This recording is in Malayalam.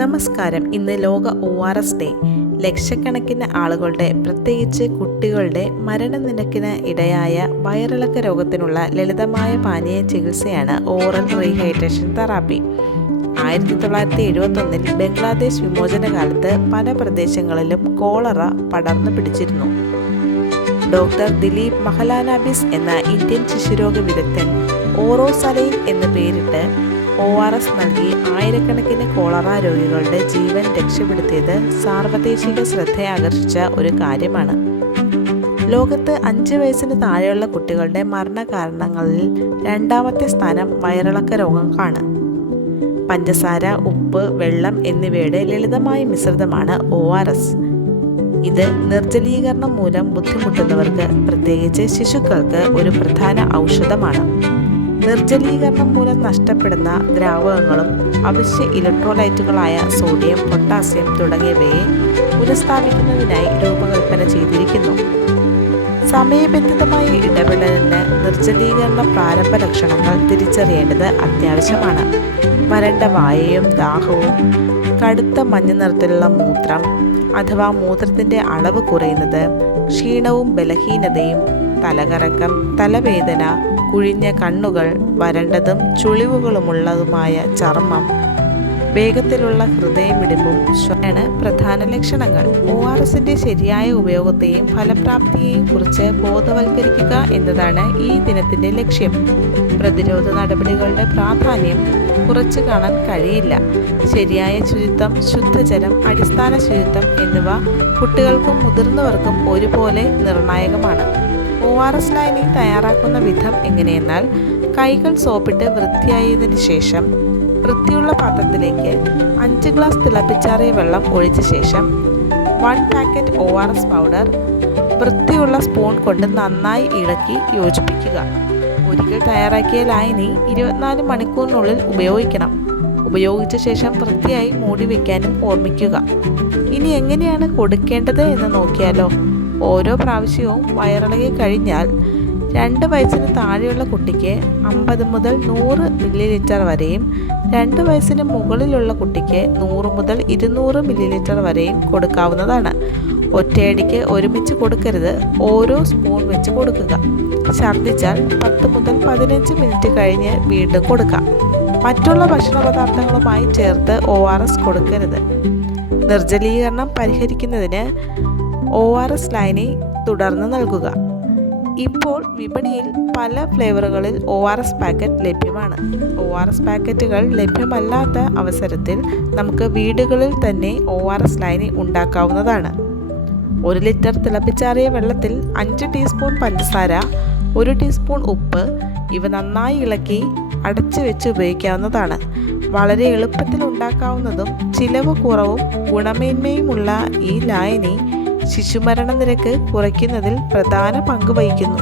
നമസ്കാരം. ഇന്ന് ലോക ORS ഡേ. ലക്ഷക്കണക്കിന് ആളുകളുടെ, പ്രത്യേകിച്ച് കുട്ടികളുടെ മരണനിരക്കിന് ഇടയായ വയറിളക്ക രോഗത്തിനുള്ള ലളിതമായ പാനീയ ചികിത്സയാണ് ഓറൽ റീഹൈഡ്രേഷൻ തെറാപ്പി. 1971 ബംഗ്ലാദേശ് വിമോചന കാലത്ത് പല പ്രദേശങ്ങളിലും കോളറ പടർന്നു പിടിച്ചിരുന്നു. ഡോക്ടർ ദിലീപ് മഹലാനാബിസ് എന്ന ഇന്ത്യൻ ശിശുരോഗ വിദഗ്ധൻ ഓറോസലൈൻ എന്ന് പേരിട്ട് ORS നൽകി ആയിരക്കണക്കിന് കോളറ രോഗികളുടെ ജീവൻ രക്ഷപ്പെടുത്തിയത് സാർവദേശിക ശ്രദ്ധയാകർഷിച്ച ഒരു കാര്യമാണ്. ലോകത്ത് 5 വയസ്സിന് താഴെയുള്ള കുട്ടികളുടെ മരണകാരണങ്ങളിൽ രണ്ടാമത്തെ സ്ഥാനം വയറിളക്ക രോഗങ്ങൾക്കാണ്. പഞ്ചസാര, ഉപ്പ്, വെള്ളം എന്നിവയുടെ ലളിതമായ മിശ്രിതമാണ് ORS. ഇത് നിർജ്ജലീകരണം മൂലം ബുദ്ധിമുട്ടുന്നവർക്ക്, പ്രത്യേകിച്ച് ശിശുക്കൾക്ക് ഒരു പ്രധാന ഔഷധമാണ്. നിർജ്ജലീകരണം മൂലം നഷ്ടപ്പെടുന്ന ദ്രാവകങ്ങളും അവശ്യ ഇലക്ട്രോലൈറ്റുകളായ സോഡിയം, പൊട്ടാസ്യം തുടങ്ങിയവയെ പുനഃസ്ഥാപിക്കുന്നതിനായി രൂപകൽപ്പന ചെയ്തിരിക്കുന്നു. സമയബന്ധിതമായ ഇടപെടലിന് നിർജ്ജലീകരണ പ്രാരംഭ ലക്ഷണങ്ങൾ തിരിച്ചറിയേണ്ടത് അത്യാവശ്യമാണ്. വരണ്ട വായയും ദാഹവും, കടുത്ത മഞ്ഞ നിറത്തിലുള്ള മൂത്രം അഥവാ മൂത്രത്തിൻ്റെ അളവ് കുറയുന്നത്, ക്ഷീണവും ബലഹീനതയും, തലകറക്കം, തലവേദന, കുഴിഞ്ഞ കണ്ണുകൾ, വരണ്ടതും ചുളിവുകളുമുള്ളതുമായ ചർമ്മം, വേഗത്തിലുള്ള ഹൃദയമിടിപ്പും ആണ് പ്രധാന ലക്ഷണങ്ങൾ. ORSന്റെ ശരിയായ ഉപയോഗത്തെയും ഫലപ്രാപ്തിയെയും കുറിച്ച് ബോധവൽക്കരിക്കുക എന്നതാണ് ഈ ദിനത്തിൻ്റെ ലക്ഷ്യം. പ്രതിരോധ നടപടികളുടെ പ്രാധാന്യം കുറച്ചു കാണാൻ കഴിയില്ല. ശരിയായ ശുചിത്വം, ശുദ്ധജലം, അടിസ്ഥാന ശുചിത്വം എന്നിവ കുട്ടികൾക്കും മുതിർന്നവർക്കും ഒരുപോലെ നിർണായകമാണ്. ORS ലൈനിങ് തയ്യാറാക്കുന്ന വിധം എങ്ങനെയെന്നാൽ, കൈകൾ സോപ്പിട്ട് വൃത്തിയായതിനു ശേഷം വൃത്തിയുള്ള പാത്രത്തിലേക്ക് 5 ഗ്ലാസ് തിളപ്പിച്ചാറിയ വെള്ളം ഒഴിച്ച ശേഷം 1 പാക്കറ്റ് ORS പൗഡർ വൃത്തിയുള്ള സ്പൂൺ കൊണ്ട് നന്നായി ഇളക്കി യോജിപ്പിക്കുക. ഒരിക്കൽ തയ്യാറാക്കിയ ലായനി 24 മണിക്കൂറിനുള്ളിൽ ഉപയോഗിക്കണം. ഉപയോഗിച്ച ശേഷം വൃത്തിയായി മൂടി വയ്ക്കാനും ഓർമ്മിക്കുക. ഇനി എങ്ങനെയാണ് കൊടുക്കേണ്ടത് എന്ന് നോക്കിയാലോ. ഓരോ പ്രാവശ്യവും വയറിളകി കഴിഞ്ഞാൽ 2 വയസ്സിന് താഴെയുള്ള കുട്ടിക്ക് 50 മുതൽ 100 മില്ലി വരെയും 2 വയസ്സിന് മുകളിലുള്ള കുട്ടിക്ക് 100 മുതൽ 200 മില്ലി വരെയും കൊടുക്കാവുന്നതാണ്. ഒറ്റയടിക്ക് ഒരുമിച്ച് കൊടുക്കരുത്. ഓരോ സ്പൂൺ വെച്ച് കൊടുക്കുക. ഛർദ്ദിച്ചാൽ 10 മുതൽ 15 മിനിറ്റ് കഴിഞ്ഞ് വീണ്ടും കൊടുക്കാം. മറ്റുള്ള ഭക്ഷണ പദാർത്ഥങ്ങളുമായി ചേർത്ത് ORS കൊടുക്കരുത്. നിർജ്ജലീകരണം പരിഹരിക്കുന്നതിന് ORS ലൈനി തുടർന്ന് നൽകുക. ഇപ്പോൾ വിപണിയിൽ പല ഫ്ലേവറുകളിൽ ORS പാക്കറ്റ് ലഭ്യമാണ്. ORS പാക്കറ്റുകൾ ലഭ്യമല്ലാത്ത അവസരത്തിൽ നമുക്ക് വീടുകളിൽ തന്നെ ORS ലൈനി ഉണ്ടാക്കാവുന്നതാണ്. 1 ലിറ്റർ തിളപ്പിച്ചാറിയ വെള്ളത്തിൽ 5 ടീസ്പൂൺ പഞ്ചസാര, 1 ടീസ്പൂൺ ഉപ്പ് ഇവ നന്നായി ഇളക്കി അടച്ചു വെച്ച് ഉപയോഗിക്കാവുന്നതാണ്. വളരെ എളുപ്പത്തിൽ ഉണ്ടാക്കാവുന്നതും ചിലവ് കുറവും ഗുണമേന്മയുമുള്ള ഈ ലായനി ശിശുമരണ നിരക്ക് കുറയ്ക്കുന്നതിൽ പ്രധാന പങ്ക് വഹിക്കുന്നു.